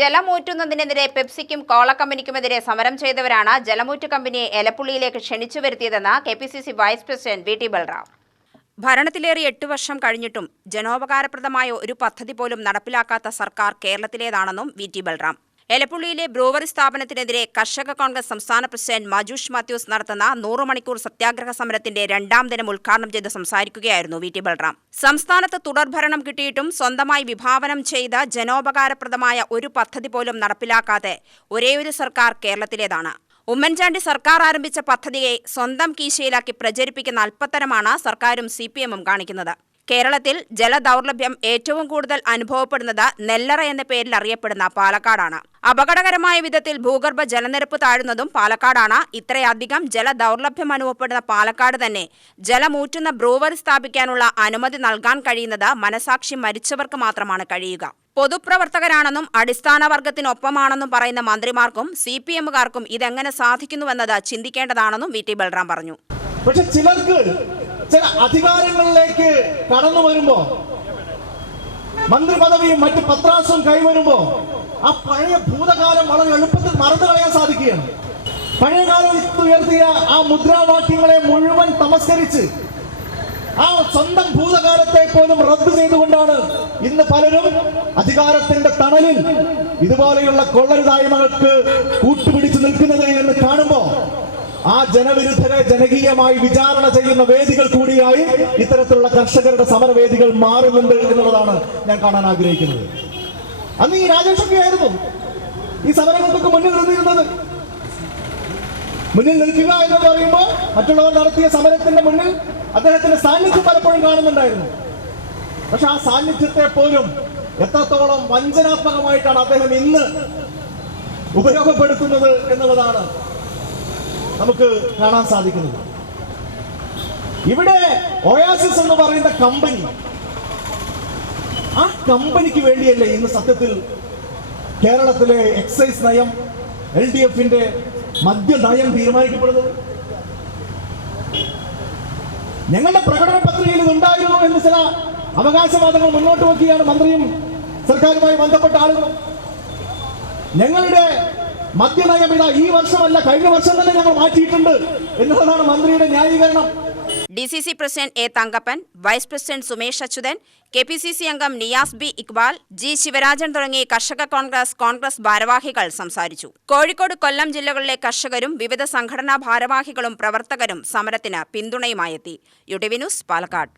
ജലമൂറ്റുന്നതിനെതിരെ പെപ്സിക്കും കോള കമ്പനിക്കുമെതിരെ സമരം ചെയ്തവരാണ് ജലമൂറ്റ് കമ്പനിയെ എലപ്പുള്ളിയിലേക്ക് ക്ഷണിച്ചു വരുത്തിയതെന്ന് K P C C vice president V T Balram. ഭരണത്തിലേറി എട്ട് വർഷം കഴിഞ്ഞിട്ടും ജനോപകാരപ്രദമായ ഒരു പദ്ധതി പോലും നടപ്പിലാക്കാത്ത സർക്കാർ കേരളത്തിലേതാണെന്നും വി ടി ബൽറാം. എലപ്പുള്ളിയിലെ ബ്രൂവറി സ്ഥാപനത്തിനെതിരെ കർഷക കോൺഗ്രസ് സംസ്ഥാന പ്രസിഡന്റ് മജൂഷ് മാത്യൂസ് നടത്തുന്ന നൂറ് മണിക്കൂർ സത്യാഗ്രഹ സമരത്തിന്റെ രണ്ടാം ദിനം ഉദ്ഘാടനം ചെയ്ത് സംസാരിക്കുകയായിരുന്നു വി ടി ബൽറാം. സംസ്ഥാനത്ത് തുടർഭരണം കിട്ടിയിട്ടും സ്വന്തമായി വിഭാവനം ചെയ്ത ജനോപകാരപ്രദമായ ഒരു പദ്ധതി പോലും നടപ്പിലാക്കാതെ ഒരേയൊരു സർക്കാർ കേരളത്തിലേതാണ്. ഉമ്മൻചാണ്ടി സർക്കാർ ആരംഭിച്ച പദ്ധതിയെ സ്വന്തം കീശയിലാക്കി പ്രചരിപ്പിക്കുന്ന അല്പത്തരമാണ് സർക്കാരും സി കാണിക്കുന്നത്. കേരളത്തിൽ ജലദൗർലഭ്യം ഏറ്റവും കൂടുതൽ അനുഭവപ്പെടുന്നത് നെല്ലറ എന്ന പേരിൽ അറിയപ്പെടുന്ന പാലക്കാടാണ്. അപകടകരമായ വിധത്തിൽ ഭൂഗർഭ ജലനിരപ്പ് താഴുന്നതും പാലക്കാടാണ്. ഇത്രയധികം ജലദൗർലഭ്യം അനുഭവപ്പെടുന്ന പാലക്കാട് തന്നെ ജലമൂറ്റുന്ന ബ്രൂവറി സ്ഥാപിക്കാനുള്ള അനുമതി നൽകാൻ കഴിയുന്നത് മനസാക്ഷി മരിച്ചവർക്ക് മാത്രമാണ് കഴിയുക. പൊതുപ്രവർത്തകരാണെന്നും അടിസ്ഥാന വർഗത്തിനൊപ്പമാണെന്നും പറയുന്ന മന്ത്രിമാർക്കും സി പി എമ്മുകാർക്കും ഇതെങ്ങനെ സാധിക്കുന്നുവെന്നത് ചിന്തിക്കേണ്ടതാണെന്നും വി ടി ബൽറാം പറഞ്ഞു. പക്ഷെ ചിലർക്ക് ചില അധികാരങ്ങളിലേക്ക് കടന്നു വരുമ്പോ മന്ത്രി പദവിയും മറ്റ് പത്രാസും കൈവരുമ്പോ ആ പഴയ ഭൂതകാലം വളരെ എളുപ്പത്തിൽ മറന്നു കളയാൻ സാധിക്കുകയാണ്. പഴയ ഉയർത്തിയ ആ മുദ്രാവാക്യങ്ങളെ മുഴുവൻ തമസ്കരിച്ച് ആ സ്വന്തം ഭൂതകാലത്തെ പോലും റദ്ദു ചെയ്തുകൊണ്ടാണ് ഇന്ന് പലരും അധികാരത്തിന്റെ തണലിൽ ഇതുപോലെയുള്ള കൊള്ളരുതായ്മകൾക്ക് കൂട്ടുപിടിച്ചു നിൽക്കുന്നത്. ആ ജനവിരുദ്ധരെ ജനകീയമായി വിചാരണ ചെയ്യുന്ന വേദികൾ കൂടിയായി ഇത്തരത്തിലുള്ള കർഷകരുടെ സമരവേദികൾ മാറുന്നുണ്ട് എന്നുള്ളതാണ് ഞാൻ കാണാൻ ആഗ്രഹിക്കുന്നത്. അന്ന് ഈ രാജേഷൊക്കെ ആയിരുന്നു ഈ സമരങ്ങൾക്കൊക്കെ മുന്നിൽ നിന്നിരുന്നത്. മുന്നിൽ നിൽക്കുക എന്ന് പറയുമ്പോൾ മറ്റുള്ളവർ നടത്തിയ സമരത്തിന്റെ മുന്നിൽ അദ്ദേഹത്തിന്റെ സാന്നിധ്യം പലപ്പോഴും കാണുന്നുണ്ടായിരുന്നു. പക്ഷെ ആ സാന്നിധ്യത്തെ പോലും എത്രത്തോളം വഞ്ചനാത്മകമായിട്ടാണ് അദ്ദേഹം ഇന്ന് ഉപയോഗപ്പെടുത്തുന്നത് എന്നുള്ളതാണ് നമുക്ക് കാണാൻ സാധിക്കുന്നത്. ഇവിടെ ഒയാസിസ് എന്ന് പറയുന്ന കമ്പനി ആ കമ്പനിക്ക് വേണ്ടിയല്ലേ ഇന്ന് സത്യത്തിൽ കേരളത്തിലെ എക്സൈസ് നയം എൽ ഡി എഫിന്റെ മദ്യ നയം തീരുമാനിക്കപ്പെടുന്നത്? ഞങ്ങളുടെ പ്രകടന പത്രികയിൽ ഉണ്ടായിരുന്നു എന്ന് ചില അവകാശവാദങ്ങൾ മുന്നോട്ട് വയ്ക്കുകയാണ് മന്ത്രിയും സർക്കാരുമായി ബന്ധപ്പെട്ട ആളുകളും. ഞങ്ങളുടെ മദ്യനയം ഇതാ ഈ വർഷമല്ല കഴിഞ്ഞ വർഷം തന്നെ ഞങ്ങൾ മാറ്റിയിട്ടുണ്ട് എന്നുള്ളതാണ് മന്ത്രിയുടെ ന്യായീകരണം. D C C president A Thankappan vice president Sumesh Achuthan K P C C അംഗം നിയാസ് ബി ഇക്ബാൽ ജി ശിവരാജൻ തുടങ്ങിയ കർഷക കോൺഗ്രസ് കോൺഗ്രസ് ഭാരവാഹികൾ സംസാരിച്ചു. കോഴിക്കോട് കൊല്ലം ജില്ലകളിലെ കർഷകരും വിവിധ സംഘടനാ ഭാരവാഹികളും പ്രവർത്തകരും സമരത്തിന് പിന്തുണയുമായെത്തി. U news Palakkad.